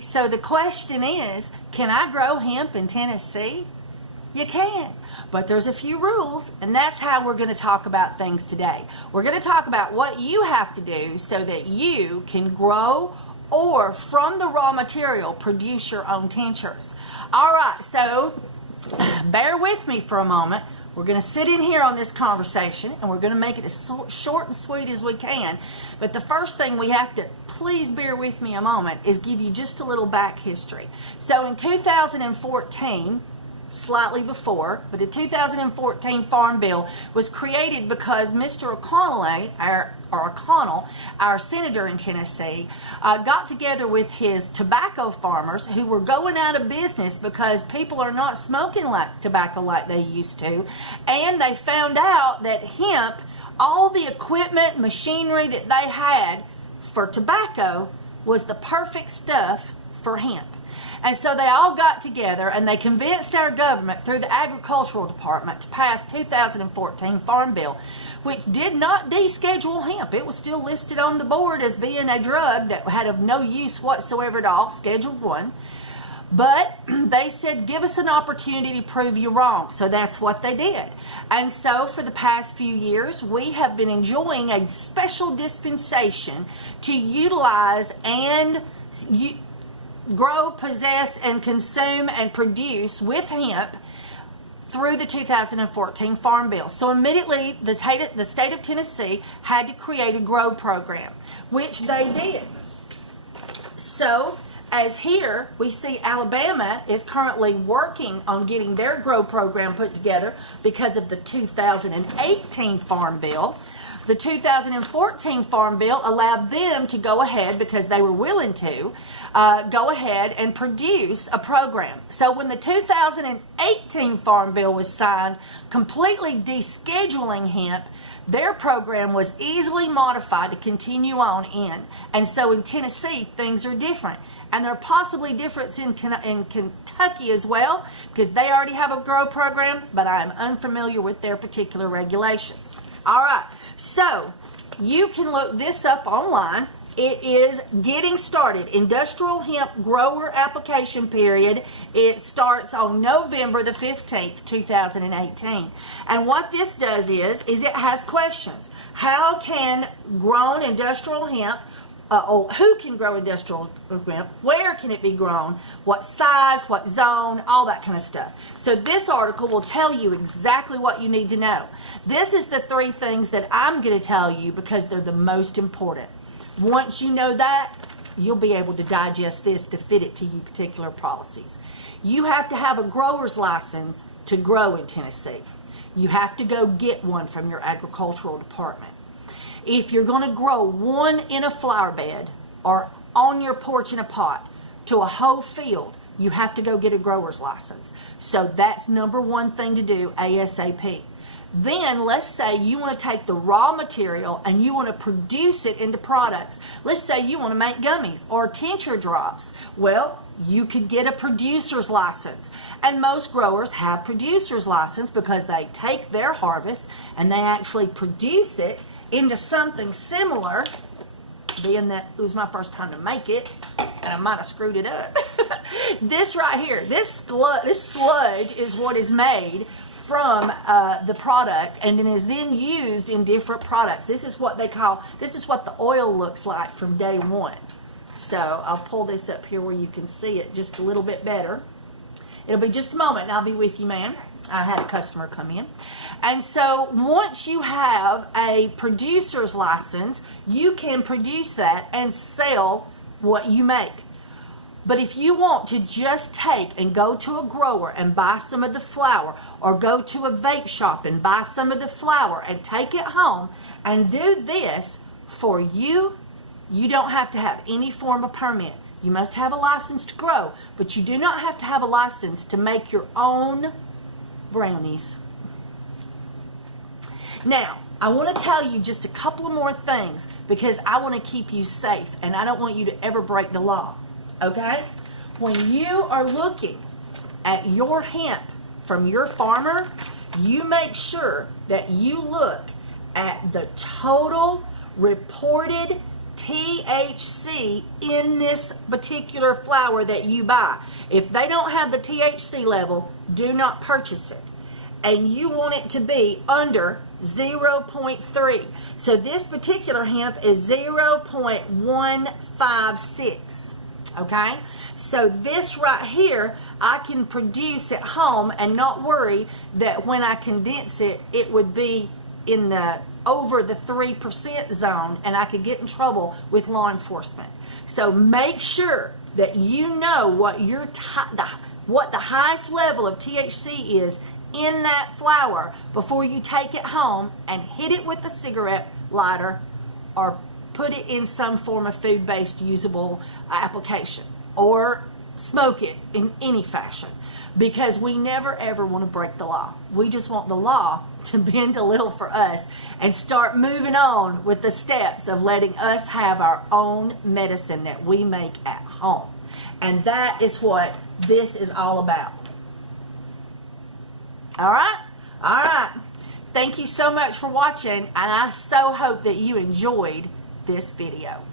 so the question is, can I grow hemp in Tennessee? You can, but there's a few rules, and that's how we're going to talk about things today. We're going to talk about what you have to do so that you can grow or from the raw material produce your own tinctures. All right, so bear with me for a moment. We're going to sit in here on this conversation, and we're going to make it as short and sweet as we can. But the first thing we have to, please bear with me a moment, is give you just a little back history. So in 2014, slightly before, but the 2014 Farm Bill was created because Mr. O'Connell, our senator in Tennessee, got together with his tobacco farmers who were going out of business because people are not smoking like tobacco like they used to, and they found out that hemp, all the equipment, machinery that they had for tobacco was the perfect stuff for hemp. And so they all got together and they convinced our government through the Agricultural Department to pass 2014 Farm Bill, which did not deschedule hemp. It was still listed on the board as being a drug that had of no use whatsoever at all, Schedule 1. But they said, give us an opportunity to prove you wrong. So that's what they did. And so for the past few years, we have been enjoying a special dispensation to utilize and grow, possess, and consume and produce with hemp through the 2014 Farm Bill. So immediately the state of Tennessee had to create a grow program, which they did. So as here we see Alabama is currently working on getting their grow program put together because of the 2018 Farm Bill. The 2014 Farm Bill allowed them to go ahead, because they were willing to, go ahead and produce a program. So when the 2018 Farm Bill was signed, completely descheduling hemp, their program was easily modified to continue on in. And so in Tennessee, things are different. And there are possibly differences in Kentucky as well, because they already have a grow program, but I am unfamiliar with their particular regulations. All right. So you can look this up online. It is getting started. Industrial hemp grower application period. It starts on November the 15th, 2018. And what this does is it has questions. How can grown industrial hemp, who can grow industrial hemp? Where can it be grown? What size? What zone? All that kind of stuff. So this article will tell you exactly what you need to know. This is the 3 things that I'm going to tell you because they're the most important. Once you know that, you'll be able to digest this to fit it to you particular policies. You have to have a grower's license to grow in Tennessee. You have to go get one from your agricultural department. If you're going to grow one in a flower bed or on your porch in a pot to a whole field, you have to go get a grower's license. So that's number 1 thing to do ASAP. Then let's say you want to take the raw material and you want to produce it into products. Let's say you want to make gummies or tincture drops. Well, you could get a producer's license. And most growers have producer's license because they take their harvest and they actually produce it into something similar, being that it was my first time to make it and I might have screwed it up. This right here, this sludge is what is made from the product and then is then used in different products. This is what the oil looks like from day 1. So I'll pull this up here where you can see it just a little bit better. It'll be just a moment and I'll be with you, man. I had a customer come in. And so once you have a producer's license, you can produce that and sell what you make. But if you want to just take and go to a grower and buy some of the flour, or go to a vape shop and buy some of the flour and take it home and do this for you, you don't have to have any form of permit. You must have a license to grow, but you do not have to have a license to make your own brownies. Now, I want to tell you just a couple of more things because I want to keep you safe and I don't want you to ever break the law. Okay? When you are looking at your hemp from your farmer, you make sure that you look at the total reported THC in this particular flower that you buy. If they don't have the THC level, do not purchase it. And you want it to be under 0.3. So this particular hemp is 0.156. Okay? So this right here, I can produce at home and not worry that when I condense it, it would be in the over the 3% zone, and I could get in trouble with law enforcement. So make sure that you know what what the highest level of THC is in that flower before you take it home and hit it with a cigarette lighter or put it in some form of food-based usable application, or smoke it in any fashion, because we never ever want to break the law. We just want the law to bend a little for us and start moving on with the steps of letting us have our own medicine that we make at home. And that is what this is all about. All right? All right. Thank you so much for watching, and I so hope that you enjoyed this video.